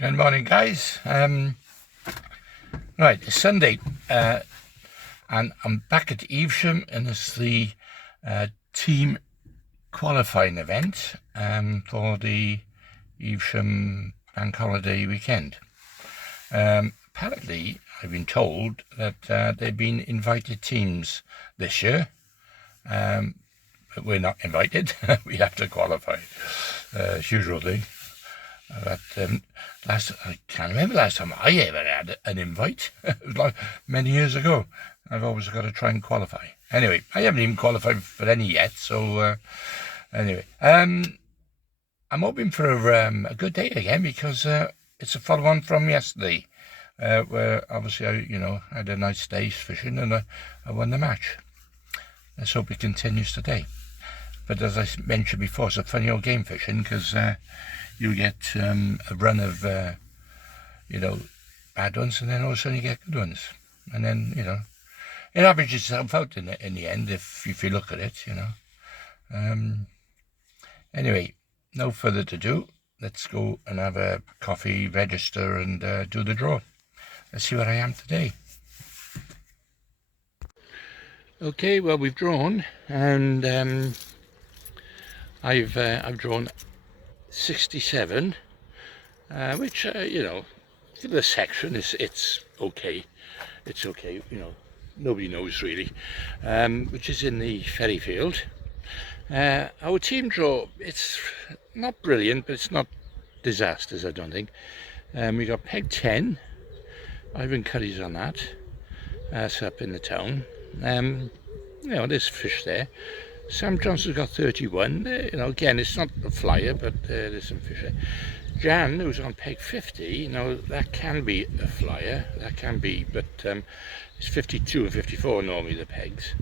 Good morning, guys. Right, it's Sunday, and I'm back at Evesham, and it's the team qualifying event for the Evesham Bank Holiday weekend. Apparently, I've been told that they've been invited teams this year, but we're not invited. We have to qualify, as usual thing. But I can't remember last time I ever had an invite. It was like many years ago. I've always got to try and qualify. Anyway, I haven't even qualified for any yet. So anyway, I'm hoping for a good day again because it's a follow-on from yesterday, where obviously I had a nice day's fishing and I won the match. Let's hope it continues today. But as I mentioned before, it's a funny old game fishing because you get a run of, bad ones, and then all of a sudden you get good ones. And then, it averages itself out in the end if you look at it, Anyway, no further ado. Let's go and have a coffee, register, and do the draw. Let's see where I am today. Okay, well, we've drawn, and I've drawn 67, which for the section it's okay. It's okay, nobody knows really, which is in the ferry field. Our team draw, it's not brilliant, but it's not disasters, I don't think. We got peg 10, Ivan Curry's on that. That's up in the town. There's fish there. Sam Johnson's got 31. Again, it's not a flyer, but there's some fish there. Jan, who's on peg 50, that can be a flyer. That can be, but it's 52 and 54 normally the pegs.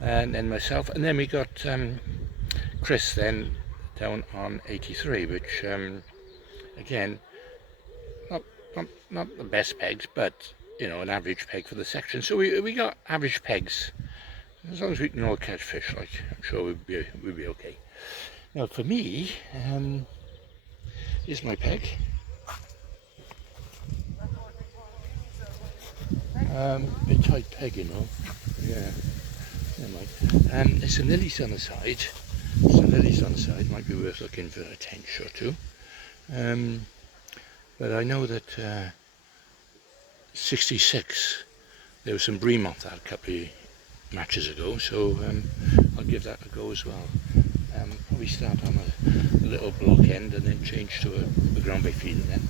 And then myself, and then we got Chris then down on 83, which again, not the best pegs, but an average peg for the section. So we got average pegs. As long as we can all catch fish, I'm sure we'll be okay. Now for me, here's my peg. Bit tight peg, Yeah. There's some lilies on the side. Might be worth looking for a tench or two. But I know that 66, there was some bream off that a couple of matches ago, so I'll give that a go as well. Probably start on a little block end and then change to a ground bait feed and then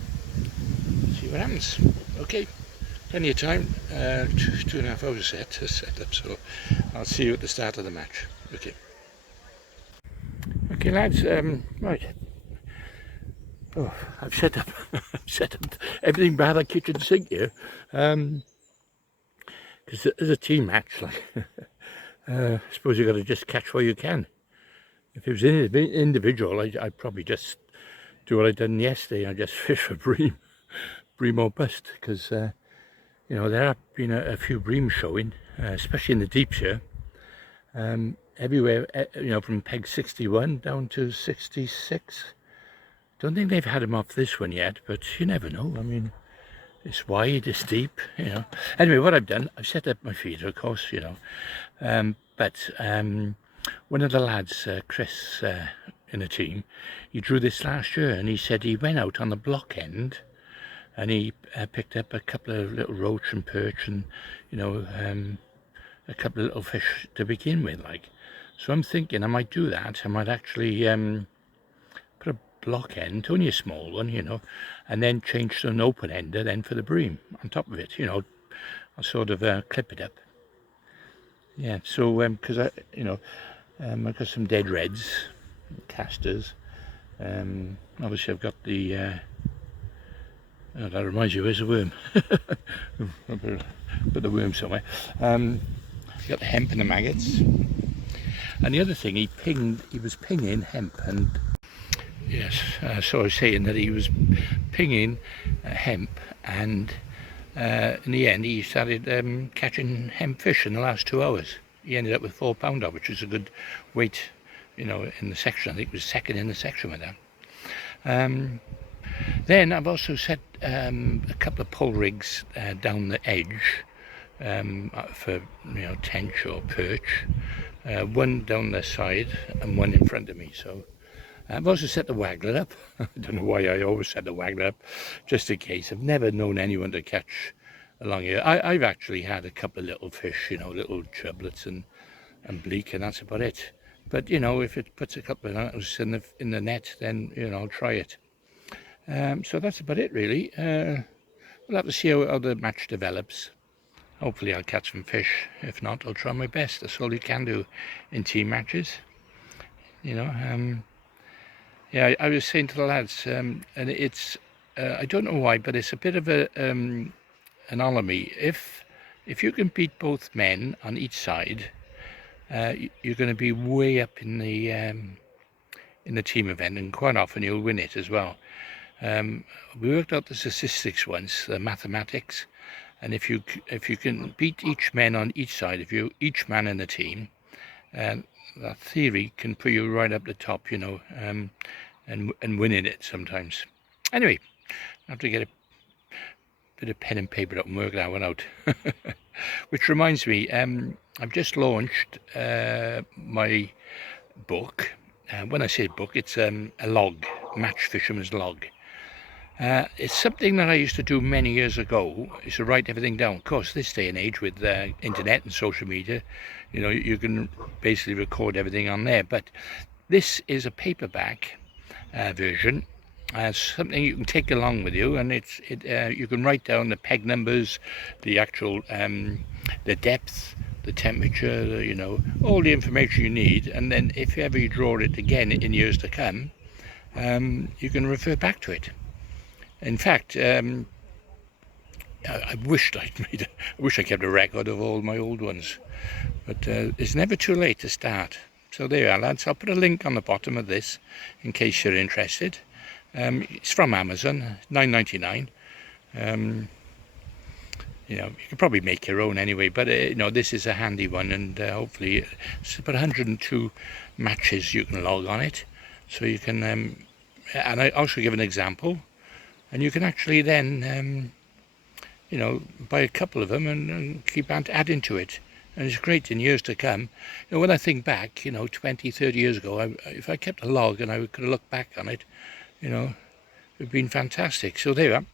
see what happens. Okay, plenty of time, 2.5 hours to set up, so I'll see you at the start of the match. Okay lads, right. Oh, I've set up everything by the kitchen sink here. Because there's a team match, I suppose you've got to just catch where you can. If it was individual, I'd probably just do what I done yesterday. I just fish for bream or bust, because there have been a few bream showing, especially in the deeps here. Everywhere, from peg 61 down to 66. Don't think they've had them off this one yet, but you never know. I mean, it's wide, it's deep, Anyway, what I've done, I've set up my feeder, of course, but one of the lads, Chris, in the team, he drew this last year, and he said he went out on the block end, and he picked up a couple of little roach and perch, and a couple of little fish to begin with, So I'm thinking I might do that. I might actually put a block end, only a small one, and then change to an open ender then for the bream on top of it, I'll sort of clip it up. Yeah, so because I've got some dead reds, casters. Obviously I've got the that reminds you, where's the worm? Put the worm somewhere. Got the hemp and the maggots. And the other thing, he was pinging hemp, and yes, so I was saying that he was pinging hemp, and in the end he started catching hemp fish in the last 2 hours. He ended up with 4 pounder, which is a good weight, in the section. I think it was second in the section with that. Then I've also set a couple of pull rigs down the edge for tench or perch. One down the side and one in front of me. So I've also set the waggler up. I don't know why I always set the waggler up, just in case. I've never known anyone to catch along here. I've actually had a couple of little fish, little chublets and bleak, and that's about it. But if it puts a couple of ounces in the net, then I'll try it. So that's about it really. We'll have to see how the match develops. Hopefully I'll catch some fish. If not, I'll try my best. That's all you can do in team matches. Yeah, I was saying to the lads, and it's I don't know why, but it's a bit of an anomaly. If you can beat both men on each side, you're going to be way up in the team event, and quite often you'll win it as well. We worked out the statistics once, the mathematics, and if you can beat each man on each side, if you each man in the team, that theory can put you right up the top, and winning it sometimes. Anyway, I have to get a bit of pen and paper out and work that one out. Which reminds me, I've just launched my book. When I say book, it's a log, Match Fisherman's Log. It's something that I used to do many years ago, is to write everything down. Of course, this day and age with internet and social media, you can basically record everything on there. But this is a paperback version, something you can take along with you, and you can write down the peg numbers, the actual the depth, the temperature, all the information you need, and then if ever you draw it again in years to come, you can refer back to it. In fact, I wish I kept a record of all my old ones, but it's never too late to start. So there you are, lads. I'll put a link on the bottom of this in case you're interested. It's from Amazon, $9.99. You can probably make your own anyway, but this is a handy one, and hopefully it's about 102 matches you can log on it. So you can, and I also give an example, and you can actually then, buy a couple of them and keep adding to it. And it's great in years to come. When I think back, 20, 30 years ago, if I kept a log and I could have looked back on it, it'd been fantastic. So there you are.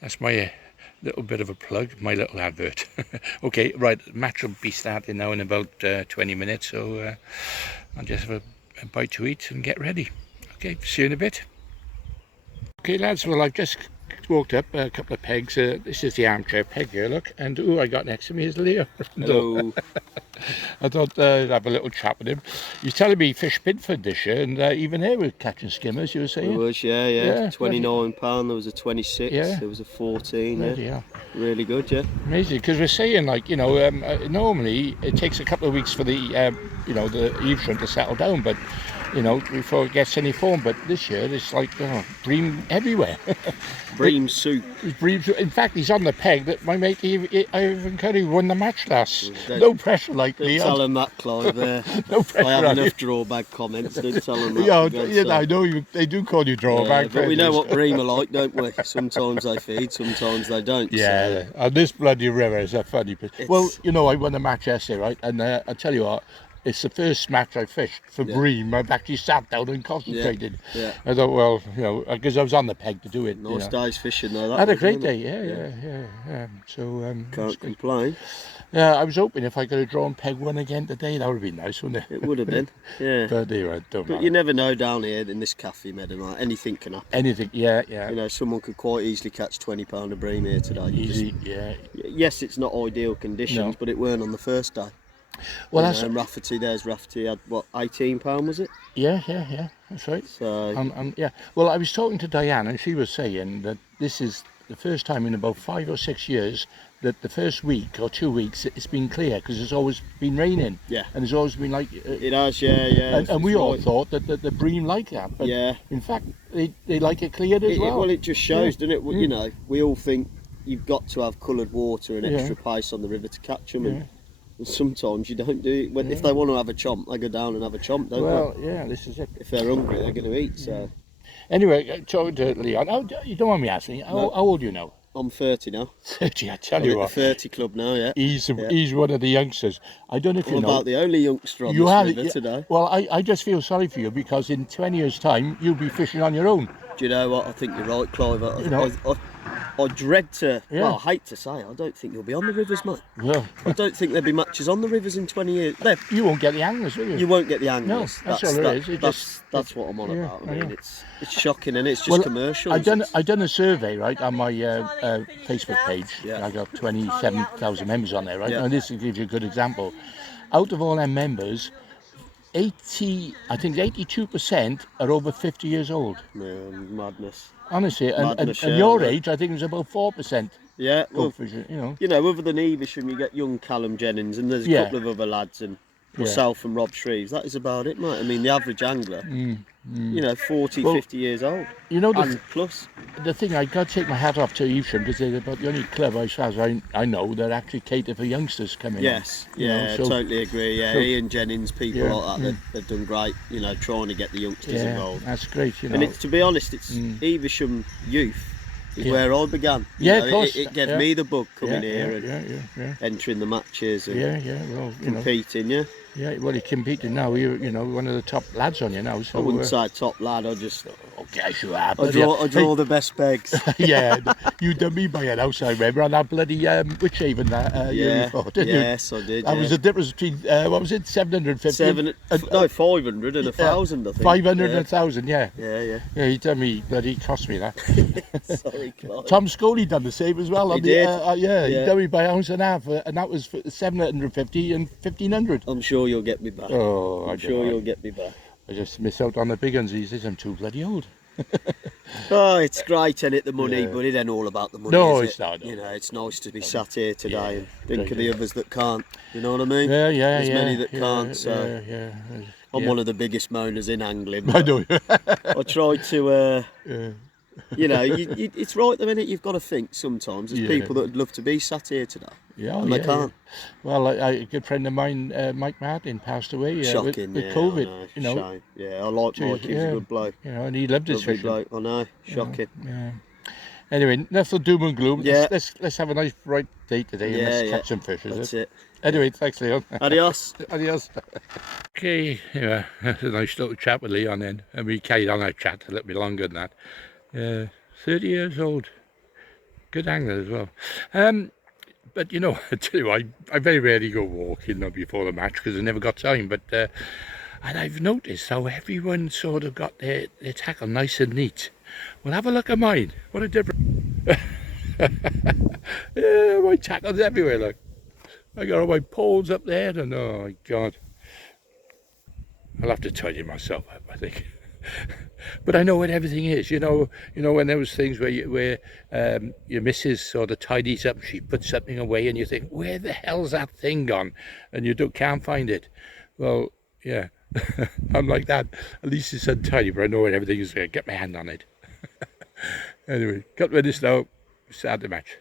That's my little bit of a plug, my little advert. Okay, right, match will be starting now in about 20 minutes, so I'll just have a bite to eat and get ready. Okay, see you in a bit. Okay lads, well I've just walked up a couple of pegs. This is the armchair peg here, look, and who I got next to me is Leo. Hello. I thought I'd have a little chat with him. He's telling me fish Bidford this year, and even here we're catching skimmers, you were saying? It was, yeah. £29, there was a 26, there was a 14, yeah. Really good, yeah. Amazing, because we're saying, normally it takes a couple of weeks for the, the Evesham to settle down, but before it gets any form. But this year it's like bream everywhere. Bream soup. In fact, he's on the peg that my mate Ivan Curry won the match last. No pressure, like Don't tell him that, Clive. No pressure. I have enough drawbag comments. Don't tell him that. I know they do call you drawbag. But we know what bream are like, don't we? Sometimes they feed, sometimes they don't. Yeah. So. And this bloody river is a funny. Well, I won the match yesterday, right? And I tell you what. It's the first match I fished for bream. I've actually sat down and concentrated. Yeah. I thought, well, because I was on the peg to do it. Nice days fishing though. I had a great day, yeah. So can't complain. Yeah, I was hoping if I could have drawn peg one again today, that would have been nice, wouldn't it? It would have been, yeah. But anyway, don't matter. You never know down here in this cafe meadow, like anything can happen. Anything, yeah. Someone could quite easily catch £20 of bream here today. Easy, yeah. Yes, it's not ideal conditions, but it weren't on the first day. Well, that's Rafferty. There's Rafferty had what, £18 was it? Yeah. That's right. So yeah. Well, I was talking to Diane, and she was saying that this is the first time in about 5 or 6 years that the first week or 2 weeks it's been clear, because it's always been raining. Yeah. And it's always been like it has, yeah. And we all thought that the bream like that, but in fact they like it cleared as well. Well, it just shows, doesn't it? Well, we all think you've got to have coloured water and extra pace on the river to catch them. And sometimes you don't do it. If they want to have a chomp, they go down and have a chomp, don't they? Well, yeah, this is it. If they're hungry, they're going to eat. So Anyway, talking to Leon, you don't want me asking, how old are you now? I'm 30 now. 30, I tell I'm you at the what. 30 club now, yeah. He's one of the youngsters. I don't know if I'm you know. about the only youngster on You this have river yeah, today. Well, I just feel sorry for you because in 20 years' time you'll be fishing on your own. Do you know what? I think you're right, Clive. You know. I dread to, Yeah. well, I hate to say, I don't think you'll be on the rivers, mate. Well, I don't think there'll be matches on the rivers in 20 years. you won't get the anglers, will you? You won't get the anglers. No, that's all it is. That's what I'm on about. I mean, yeah. it's shocking, and it's just commercial. I done a survey right on my Facebook page. Yeah. I got 27,000 members on there, right? Yeah. And this gives you a good example. Out of all our members, I think 82% are over 50 years old. Madness. Honestly, Madness, and your age, I think it's about 4%. Yeah, well, fishing, other than Evesham, you get young Callum Jennings, and there's a couple of other lads, and myself and Rob Shreves. That is about it, mate. I mean, the average angler, 40, 50 years old, and plus. The thing, I got to take my hat off to Evesham because they're about the only club, as far as I know, that actually cater for youngsters coming Yes, on. Totally agree. Yeah, Ian Jennings, people like that, they've done great, trying to get the youngsters involved. That's great, And it's, to be honest, it's Evesham youth is where I began. Of course. It gave me the bug coming here and entering the matches and competing, Yeah, well, you're competing now. You're, one of the top lads on you now. So I wouldn't say top lad. I just okay, you are. I draw the best pegs. Yeah, you done me by an house. I remember on that bloody Warwickshire Avon that year before, didn't you? Yes, I did. That was the difference between what was it, 750? 500 and 1,000, I think. 500 and 1,000, yeah. Yeah. Yeah, he done me, bloody cost me that. Sorry, Clive. Tom Scully done the same as well. He did. He done me by an ounce and a half, and that was for 750 and 1,500. I'm sure you'll get me back. Oh, I'm sure you'll get me back. I just miss out on the big ones these days. I'm too bloody old. Oh, it's great, and the money, but it ain't all about the money. No, is it's not. No. It's nice to be sat here today and think of the others that can't. You know what I mean? Yeah. There's many that can't. So Yeah. I'm one of the biggest moaners in angling. I do. I try to. It's right the minute you've got to think sometimes. There's people that would love to be sat here today. And they can't. Well, a good friend of mine, Mike Martin, passed away Shocking, with COVID. Shame. Yeah, I like Mike. He was a good bloke. And he loved his fishing. Bloke. I know. Shocking. Yeah. Anyway, enough of doom and gloom. Yeah. Let's have a nice bright day today and let's catch some fish. That's it. Anyway, thanks, Leon. Adios. Adios. Okay, that's a nice little chat with Leon then. And we carried on our chat a little bit longer than that. 30 years old. Good angler as well. But I tell you, I very rarely go walking before the match because I never got time. But and I've noticed how everyone sort of got their tackle nice and neat. Well, have a look at mine. What a difference. Yeah, my tackle's everywhere, look. I got all my poles up there and oh my God. I'll have to tidy myself up, I think. But I know what everything is, when there was things where your missus sort of tidies up, she puts something away and you think, where the hell's that thing gone? And you can't find it. Well, yeah, I'm like that. At least it's untidy, but I know where everything is. Get my hand on it. Anyway, got rid of this now. Start the match.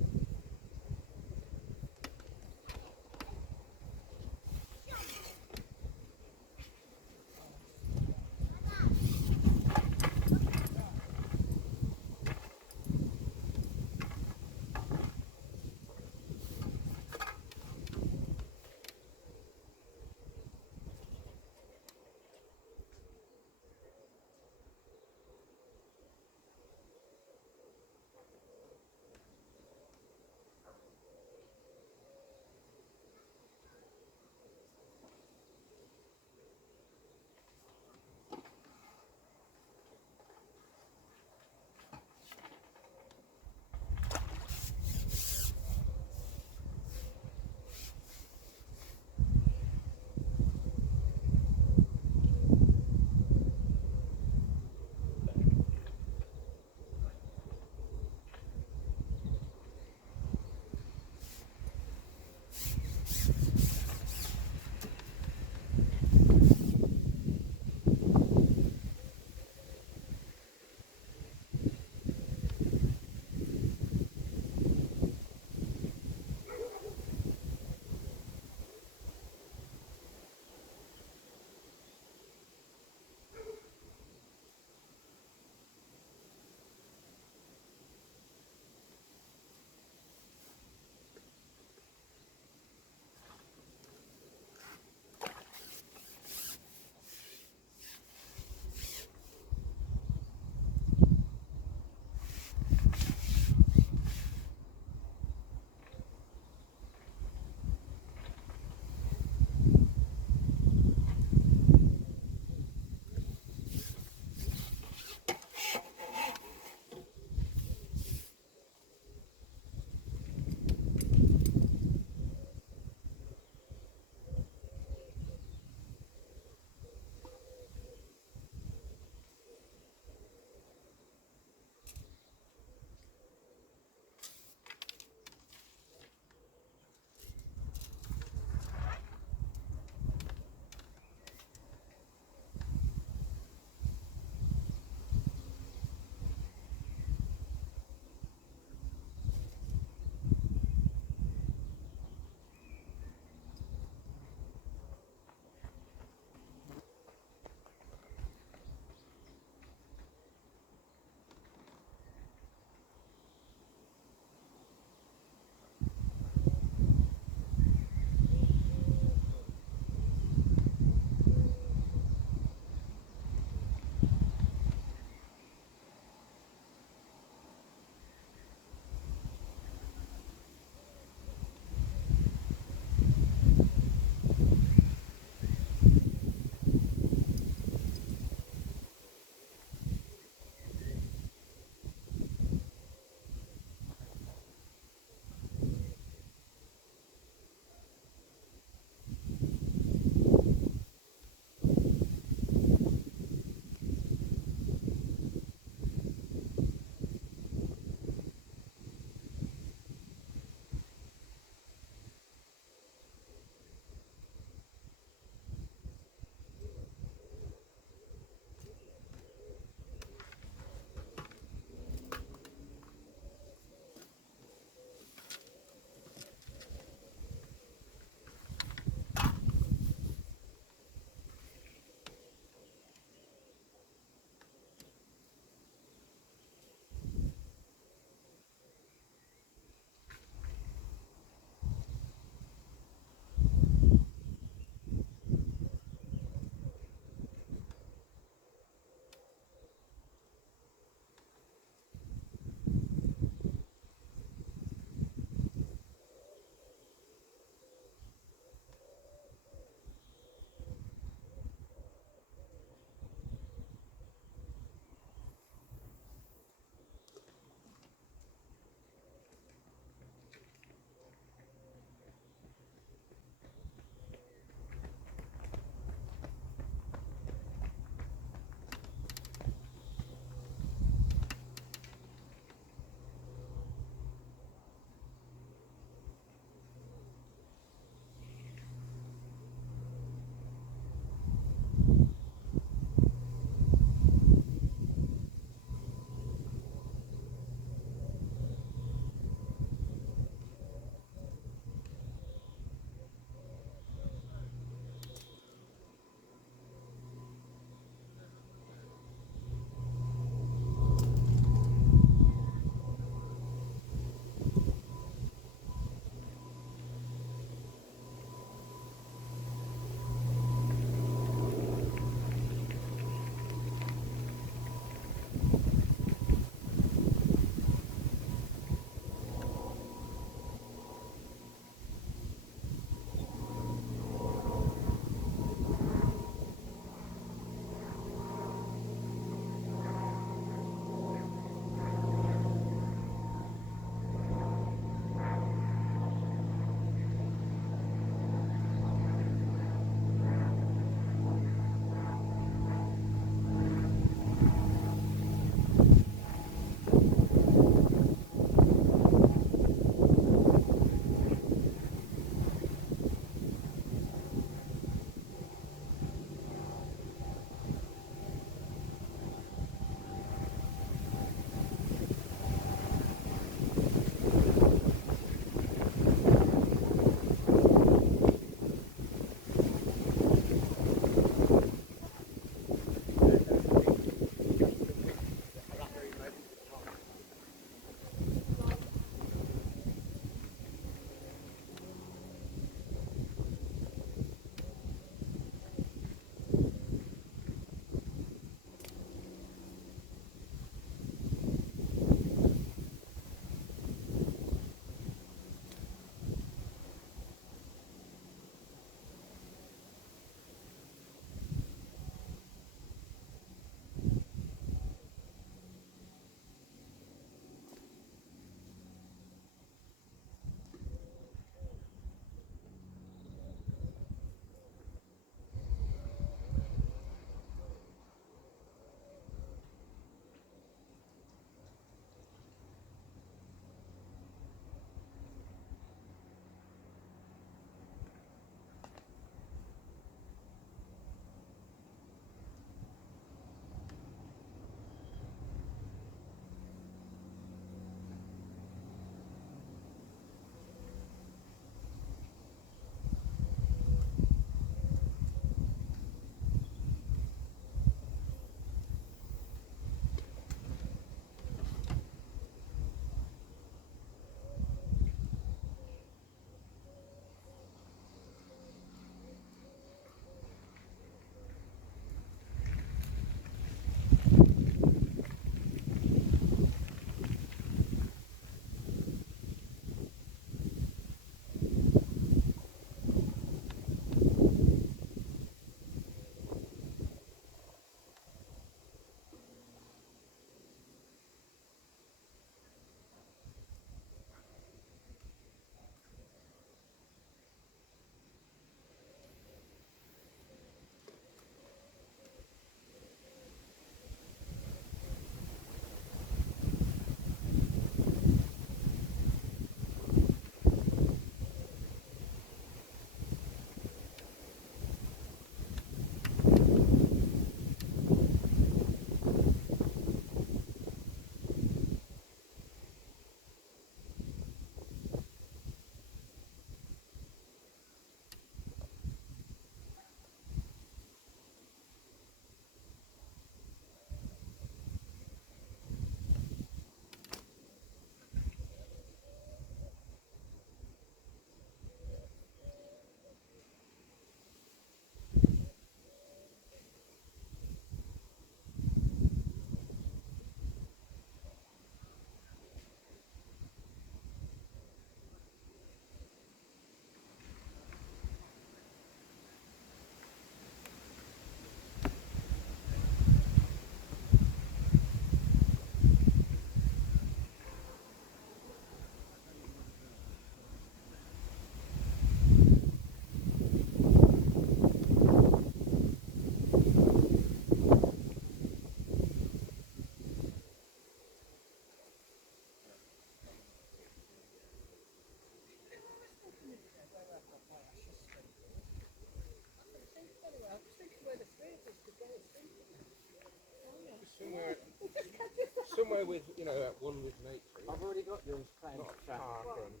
go with, you know, one with nature. I've already got yours playing. Not a car thing.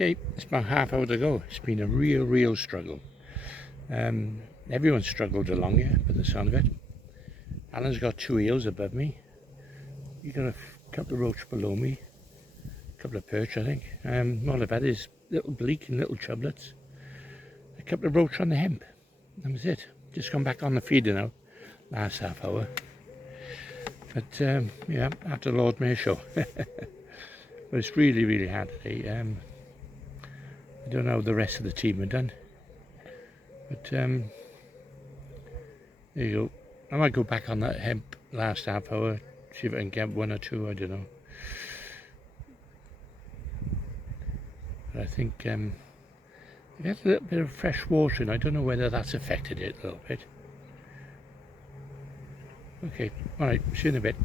Okay, it's about half hour to go. It's been a real struggle. Everyone struggled along here by the sound of it. Alan's got 2 eels above me. You got a couple of roach below me. A couple of perch, I think. All I've had is little bleak and little chublets. A couple of roach on the hemp. That was it. Just gone back on the feeder now. Last half hour. But yeah, after the Lord Mayor show. But it's really hard today. I don't know how the rest of the team are done. But there you go. I might go back on that hemp last half hour, see if I can get 1 or 2, I don't know. But I think it has a little bit of fresh water and I don't know whether that's affected it a little bit. Okay, alright, see you in a bit.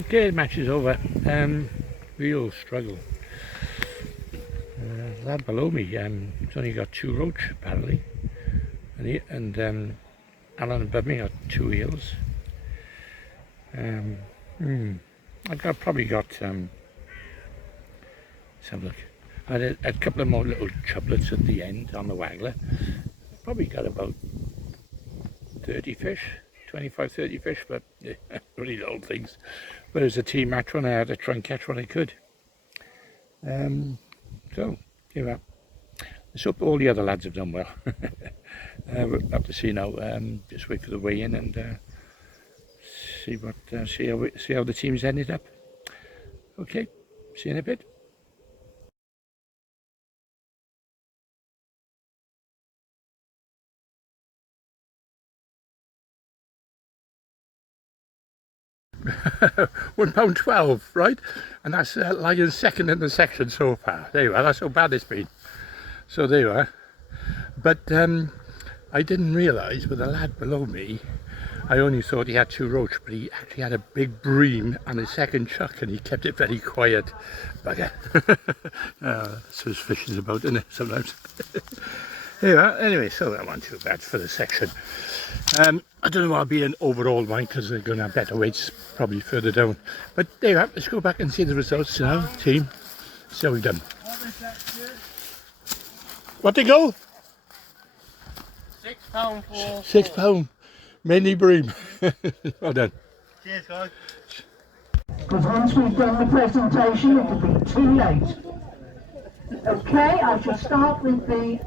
Okay, the match is over. Real struggle. Lad below me, he's only got 2 roach apparently, and Alan above me got 2 eels. I've probably got let's have a look. I had a couple of more little chublets at the end on the waggler. Probably got about 30 fish, 25-30 fish, but yeah, really little things. But it was a team match when I had to try and catch what I could. So, give up. Let's hope all the other lads have done well. We'll have to see now. Just wait for the weigh-in and see how the team's ended up. Okay, see you in a bit. £1.12, right? And that's lying second in the section so far. There you are, that's how bad it's been. So there you are. But I didn't realise with the lad below me, I only thought he had 2 roach, but he actually had a big bream and a second chuck and he kept it very quiet. Bugger. That's what fishing's about, isn't it, sometimes? There you are. Anyway, so that wasn't too bad for the section. I don't know what I'll be an overall mine because they're going to have better weights probably further down. But there you are. Let's go back and see the results now, team. See how we've done. What they go? £6 for £6. Mainly bream. Well done. Cheers, guys. Because once we've done the presentation, it'll be too late. Okay, I shall start with the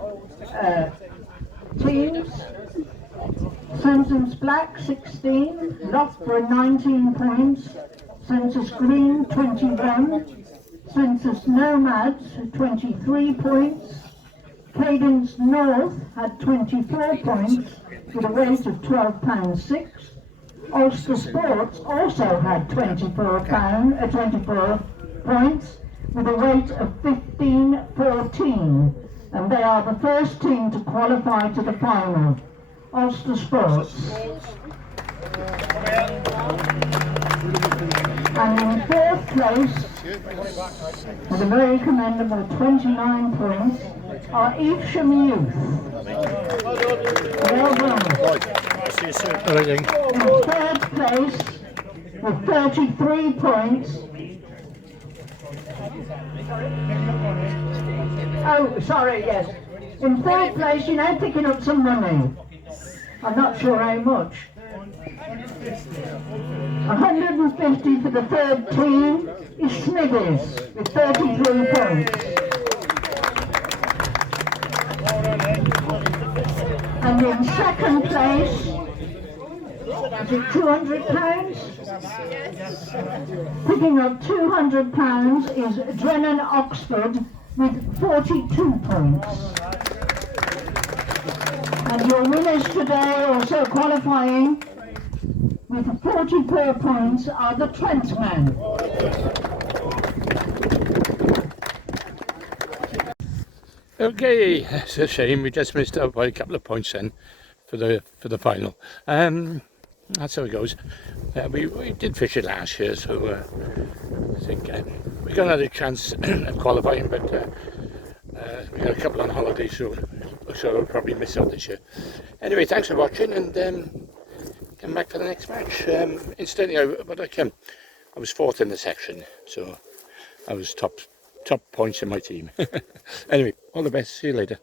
teams. Census Black 16, Loughborough 19 points, Census Green 21, Census Nomads 23 points, Cadence North had 24 points with a weight of £12.6. Ulster Sports also had 24 points with a weight of 15.14, and they are the first team to qualify to the final. Ulster Sports. And in 4th place, with a very commendable 29 points, are Evesham Youth. Well done. In 3rd place, with 33 points, oh, sorry, yes. In 3rd place, you know, picking up some money. I'm not sure how much. 150 for the 3rd team is Smithies with 33 points. And in 2nd place, is it £200? Picking up £200 is Drennan Oxford with 42 points. And your winners today, also qualifying with 44 points, are the Trentmen. Okay, it's a shame we just missed out by a couple of points then for the final. That's how it goes. We did fish it last year, so I think we got another chance of qualifying, but we got a couple on holiday, so we'll probably miss out this year. Anyway, thanks for watching, and come back for the next match. Incidentally, I was 4th in the section, so I was top top points in my team. Anyway, all the best. See you later.